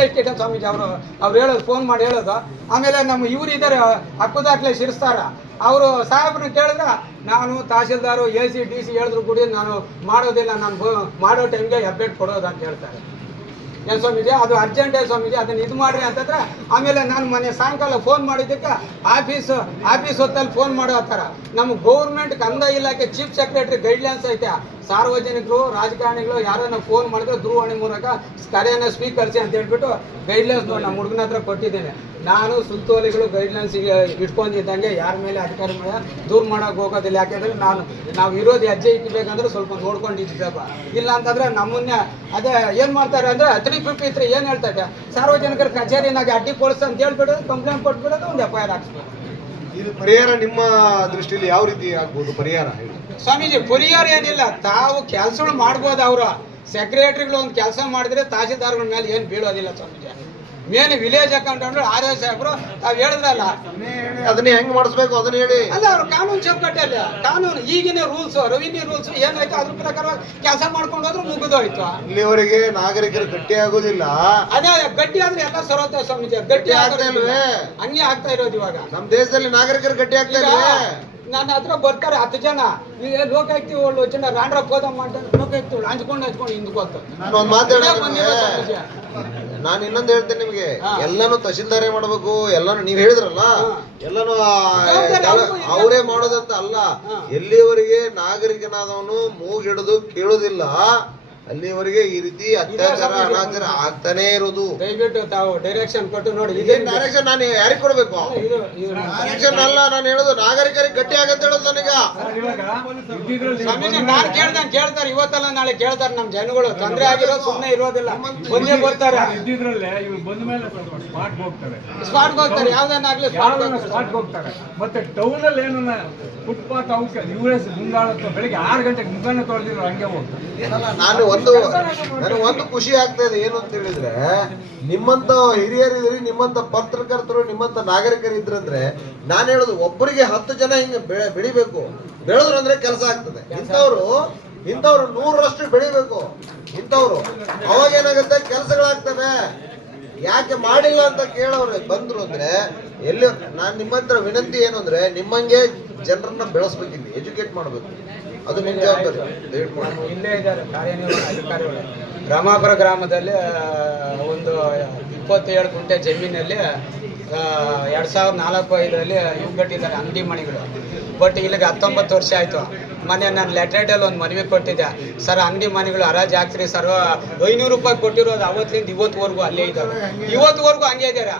Attestation Swamiji ಅವ್ರು ಹೇಳೋದು, phone ಮಾಡಿ ಹೇಳೋದು. ಆಮೇಲೆ ನಮ್ಮ ಇವ್ರು ಇದ್ದಾರೆ ಹಕ್ಕು ದಾಖಲೆ ಶಿರಿಸ್ತಾರ, ಅವರು ಸಾಹೇಬ್ರನ್ನ ಕೇಳಿದ್ರೆ ನಾನು ತಹಸೀಲ್ದಾರು AC DC ಹೇಳಿದ್ರು ಕೂಡ ನಾನು ಮಾಡೋದಿಲ್ಲ, ನಾನು ಮಾಡೋ ಟೈಮ್ಗೆ ಅಪ್ಡೇಟ್ ಕೊಡೋದು ಅಂತ ಹೇಳ್ತಾರೆ. ಏನು ಸ್ವಾಮೀಜಿ ಅದು ಅರ್ಜೆಂಟೇ ಸ್ವಾಮೀಜಿ, ಅದನ್ನು ಇದು ಮಾಡ್ರಿ ಅಂತಂದ್ರೆ. ಆಮೇಲೆ ನಾನು ಮೊನ್ನೆ ಸಾಯಂಕಾಲ ಫೋನ್ ಮಾಡಿದ್ದಕ್ಕೆ ಆಫೀಸ್ ಹೊತ್ತಲ್ಲಿ ಫೋನ್ ಮಾಡೋ ಥರ ನಮ್ಮ ಗೌರ್ಮೆಂಟ್ ಕಂದಾಯ ಇಲಾಖೆ ಚೀಫ್ ಸೆಕ್ರೆಟರಿ ಗೈಡ್ಲೈನ್ಸ್ ಐತೆ, ಸಾರ್ವಜನಿಕರು ರಾಜಕಾರಣಿಗಳು ಯಾರನ್ನ ಫೋನ್ ಮಾಡಿದ್ರೆ ದೂರವಾಣಿ ಮೂಲಕ ಕರೆಯನ್ನು ಸ್ವೀಕರಿಸಿ ಅಂತ ಹೇಳ್ಬಿಟ್ಟು ಗೈಡ್ಲೈನ್ಸ್ ನಮ್ಮ ಹುಡುಗನ ಹತ್ರ ಕೊಟ್ಟಿದ್ದೇನೆ. ನಾನು ಸುತ್ತೋಲೆಗಳು ಗೈಡ್ಲೈನ್ಸ್ ಇಟ್ಕೊಂಡಿದ್ದಂಗೆ ಯಾರ ಮೇಲೆ ಅಧಿಕಾರಿ ಮೇಲೆ ದೂರ ಮಾಡೋಕೆ ಹೋಗೋದಿಲ್ಲ. ಯಾಕೆಂದರೆ ನಾವು ಇರೋದು ಹೆಜ್ಜೆ ಇಕ್ಕಬೇಕಂದ್ರೆ ಸ್ವಲ್ಪ ನೋಡ್ಕೊಂಡಿದ್ದೀವಪ್ಪ, ಇಲ್ಲ ಅಂತಂದರೆ ನಮ್ಮನ್ನೇ ಅದೇ ಏನು ಮಾಡ್ತಾರೆ ಅಂದರೆ 353 ಏನು ಹೇಳ್ತಾರೆ, ಸಾರ್ವಜನಿಕರ ಕಚೇರಿನಾಗ ಅಡ್ಡಿ ಕೊಡಿಸ್ ಅಂತ ಹೇಳ್ಬಿಡೋದು, ಕಂಪ್ಲೇಂಟ್ ಕೊಟ್ಬಿಡೋದು, ಒಂದು FIR ಹಾಕ್ಸ್ಬೇಕು. ಇದು ಪರಿಹಾರ ನಿಮ್ಮ ದೃಷ್ಟಿಯಲ್ಲಿ ಯಾವ ರೀತಿ ಆಗ್ಬೋದು ಪರಿಹಾರ? ಸ್ವಾಮೀಜಿ ಪರಿಹಾರ ಏನಿಲ್ಲ, ತಾವು ಕೆಲಸಗಳು ಮಾಡ್ಬೋದು. ಅವರು ಸೆಕ್ರೆಟರಿಗಳು ಒಂದು ಕೆಲಸ ಮಾಡಿದ್ರೆ ತಹಸೀಲ್ದಾರ್ಗಳ ಮೇಲೆ ಏನು ಬೀಳೋದಿಲ್ಲ Swamiji. Main village accountant RO ಸಾಹೇಬ್ರು ತಾವು ಹೇಳಿದ್ರಲ್ಲ, ಅದನ್ನ ಹೆಂಗ್ ಮಾಡಿಸ್ಬೇಕು ಅದನ್ನ ಹೇಳಿ. ಅಲ್ಲ ಅವ್ರ ಕಾನೂನು ಚೌಕಟ್ಟಲ್ಲಿ ಕಾನೂನು ಈಗಿನ ರೂಲ್ಸ್ ರೆವಿನ್ಯೂ ರೂಲ್ಸ್ ಏನಾಯ್ತು ಅದ್ರ ಪ್ರಕಾರ ಕೆಲಸ ಮಾಡ್ಕೊಂಡು ಹೋದ್ರೆ ಮುಗಿದೋಯ್ತು. ಇಲ್ಲಿವರೆಗೆ ನಾಗರಿಕರು ಗಟ್ಟಿ ಆಗೋದಿಲ್ಲ. ಅದೇ ಗಟ್ಟಿ ಆದ್ರೆ ಎಲ್ಲ ಸರೋತ ಸ್ವಾಮೀಜಿ, ಗಟ್ಟಿ ಆಗ್ತಾ ಇಲ್ವೇ? ಹಂಗೆ ಆಗ್ತಾ ಇರೋದು ಇವಾಗ ನಮ್ಮ ದೇಶದಲ್ಲಿ ನಾಗರಿಕರು ಗಟ್ಟಿ ಆಗ್ತಾ ಇಲ್ವೇ? ನನ್ನ ಹತ್ರ ಬರ್ತಾರೆ 10 ಜನ, ಈಗ ಲೋಕಾಯುಕ್ತಿ ಒಳ್ಳೆ ಜನ ರಾಂಡ್ರಪ್ ಹೋದ ಮಾಡ್ತಾರೆ, ಲೋಕಾಯುಕ್ತಿ ಹಂಚ್ಕೊಂಡು ಹಿಂದ್ಕೋತಾರೆ. ನಾನು ಒಂದು ಮಾತಾಡ, ನಾನು ಇನ್ನೊಂದು ಹೇಳ್ತೇನೆ ನಿಮಗೆ, ಎಲ್ಲಾನು ತಹಶೀಲ್ದಾರೇ ಮಾಡ್ಬೇಕು, ಎಲ್ಲಾನು ನೀವ್ ಹೇಳಿದ್ರಲ್ಲ, ಎಲ್ಲಾನು ಅವರೇ ಮಾಡೋದಂತ ಅಲ್ಲ. ಎಲ್ಲಿವರೆಗೆ ನಾಗರಿಕನಾದವನು ಮೂಗಿಡಿದು ಕೇಳೋದಿಲ್ಲ ಅಲ್ಲಿವರೆಗೆ ಈ ರೀತಿ ಅತ್ಯಾಚಾರ ಅನಾಚಾರ ಆಗ್ತಾನೆ ಇರೋದು. ದಯವಿಟ್ಟು ತಾವು ಡೈರೆಕ್ಷನ್ ಕೊಟ್ಟು ನೋಡಿ. ಇದೇನ್ ಡೈರೆಕ್ಷನ್ ನಾನು ಯಾರಿಗೆ ಕೊಡ್ಬೇಕು? ಡೈರೆಕ್ಷನ್ ಅಲ್ಲ, ನಾನು ಹೇಳೋದು ನಾಗರಿಕರಿಗೆ ಗಟ್ಟಿ ಆಗಂತ ಹೇಳೋದು ನನಗ. ಸ್ವಾಮೀಜಿ ನಾನು ಕೇಳ್ದಂಗೆ ಕೇಳ್ತಾರೆ, ಇವತ್ತಲ್ಲ ನಾಳೆ ಕೇಳ್ತಾರೆ. ನಮ್ಮ ಜನಗಳು ತೊಂದರೆ ಆಗಿರೋ ಸುಮ್ಮನೆ ಇರೋದಿಲ್ಲ, ಒಂದೇ ಬರ್ತಾರೆ, ಸ್ಪಾಟ್ ಹೋಗ್ತಾರೆ, ಯಾವ್ದನ್ನಾಗ್ಲಿ ಸ್ಪಾಟ್ ಹೋಗ್ತಾರೆ. ಮತ್ತೆ ಟೌನ್ ಅಲ್ಲಿ ಏನು ಫುಟ್ಪಾತ್ ಅವಕ್ಕೆ US ಮುಂದಾಳತ್ತು ಬೆಳಿಗ್ಗೆ 6 ಗಂಟೆಗೆ ಮುಖಾನೆ ತೊಳೆದಿರೋ ಹಂಗೆ ಹೋಗ್ತಾರೆ. ನನಗೆ ಒಂದು ಖುಷಿ ಆಗ್ತಾ ಇದೆ, ಏನು ಅಂತ ಹೇಳಿದ್ರೆ, ನಿಮ್ಮಂತ ಹಿರಿಯರಿದ್ರಿ, ನಿಮ್ಮಂತ ಪತ್ರಕರ್ತರು, ನಿಮ್ಮಂತ ನಾಗರಿಕರು ಇದ್ರಂದ್ರೆ, ನಾನು ಹೇಳೋದು ಒಬ್ಬರಿಗೆ 10 ಜನ ಹಿಂಗೆ ಬೆಳಿಬೇಕು. ಬೆಳೆದ್ರು ಅಂದ್ರೆ ಕೆಲಸ ಆಗ್ತದೆ. ಇಂಥವ್ರು 100ರಷ್ಟು ಬೆಳಿಬೇಕು. ಇಂಥವ್ರು ಅವಾಗ ಏನಾಗುತ್ತೆ, ಕೆಲಸಗಳಾಗ್ತವೆ. ಯಾಕೆ ಮಾಡಿಲ್ಲ ಅಂತ ಕೇಳೋರು ಬಂದ್ರು ಅಂದ್ರೆ, ಎಲ್ಲಿ ನಾನು ನಿಮ್ಮ ಹತ್ರ ವಿನಂತಿ ಏನು ಅಂದ್ರೆ, ನಿಮ್ಮಂಗೆ ಜನರನ್ನ ಬೆಳೆಸ್ಬೇಕಿಲ್ಲ, ಎಜುಕೇಟ್ ಮಾಡ್ಬೇಕು, ಅದು ನಿಮ್ಮ ಜವಾಬ್ದಾರಿ. ಇಲ್ಲೇ ಇದ್ದಾರೆ ಕಾರ್ಯನಿರ್ವಹಣಾ ಅಧಿಕಾರಿಗಳು. ರಾಮಾಪುರ ಗ್ರಾಮದಲ್ಲಿ ಒಂದು 27 ಗುಂಟೆ ಜಮೀನಲ್ಲಿ 2004-05 ಇವು ಕಟ್ಟಿದ್ದಾರೆ ಅಂಗಡಿ ಮನೆಗಳು. ಬಟ್ ಇಲ್ಲಿಗೆ 19 ವರ್ಷ ಆಯಿತು. ಮೊನ್ನೆ ನಾನು ಲೆಟ್ರೇಟಲ್ಲಿ ಒಂದು ಮನವಿ ಕೊಟ್ಟಿದ್ದೆ, ಸರ್ ಅಂಗಡಿ ಮನೆಗಳು ಹರಾಜು ಹಾಕ್ತೀರಿ ಸರ್, 500 ರೂಪಾಯಿ ಕೊಟ್ಟಿರೋದು ಅವತ್ತಿಂದ ಇವತ್ತುವರೆಗೂ ಅಲ್ಲೇ ಇದ್ದಾವೆ, ಇವತ್ತುವರೆಗೂ ಹಂಗೆ ಇದ್ದಾರೆ.